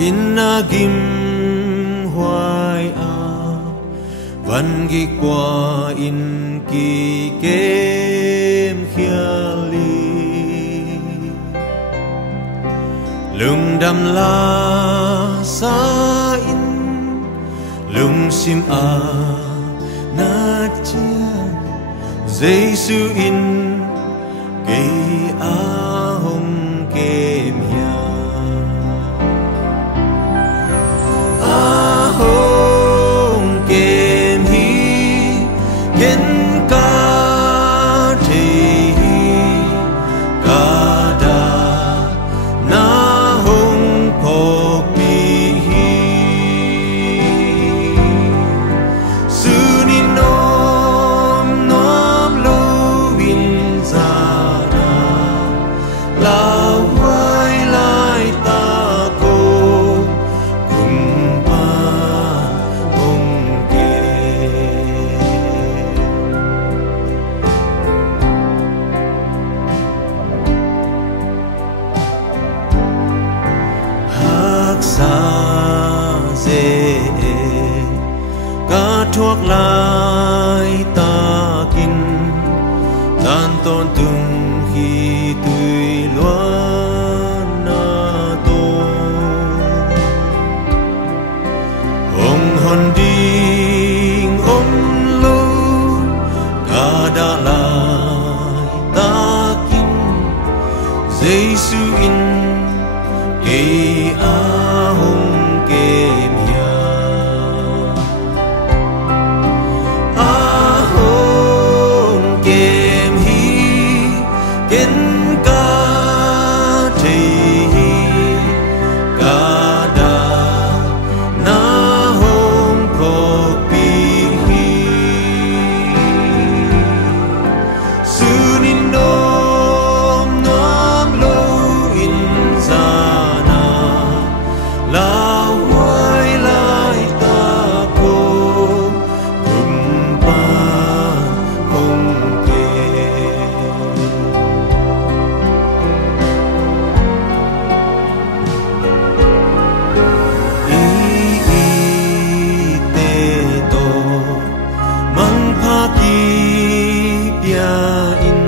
inagim hoài văn ghi qua in kỳ kem khiali lung đam la sa in lung sim na chia Giêsu in kỳ hồng kem hia hồng kem hi kiến ca thi ca đà na hồng phok bi su ni nom nom lo win za na la wai lai ta ko kum pa hong ke hak sa ze ca thuốc lai ta kin tan tôn tung khi tùy loan na tô ông hòn đinh ông lô ca đã lại ta kin Giêsu in kỳ hồng kem hia hồng kem hi kiến ca thi ca đà na hồng phok bi su ni nom nom lo in za na la wai lai ta ko kum pa hong ke i te to mang pha ki pia in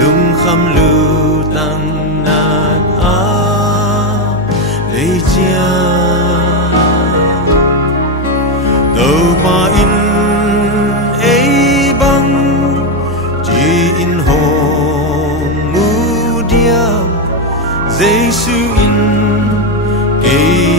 lung kham lu tăng nat lấy chia đâu mà in ấy băng chỉ in hồn mu dia Giêsu in kỳ